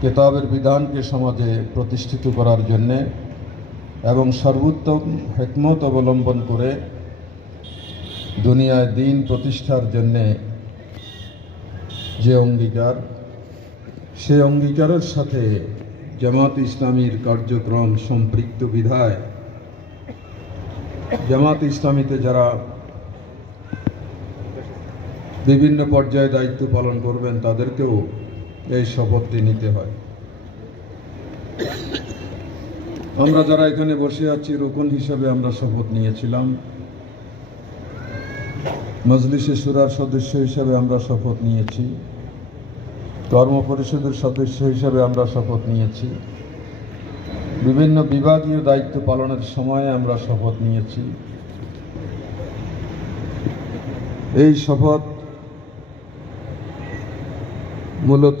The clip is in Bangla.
কেতাবের বিধানকে সমাজে প্রতিষ্ঠিত করার জন্যে এবং সর্বোত্তম হিকমত অবলম্বন করে দুনিয়ায় দ্বীন প্রতিষ্ঠার জন্যে যে অঙ্গীকার, সে অঙ্গীকারের সাথে জামাত ইসলামীর কার্যক্রম সম্পৃক্ত বিধায় জামাত ইসলামীতে যারা বিভিন্ন পর্যায়ে দায়িত্ব পালন করবেন তাদেরকেও এই শপথটি নিতে হয়। আমরা যারা এখানে বসে আছি রুকন হিসাবে আমরা শপথ নিয়েছিলাম, মজলিসে শুরার সদস্য হিসাবে আমরা শপথ নিয়েছি, কর্ম পরিষদের সদস্য হিসাবে আমরা শপথ নিয়েছি, বিভিন্ন বিভাগীয় দায়িত্ব পালনের সময়ে আমরা শপথ নিয়েছি। এই শপথ মূলত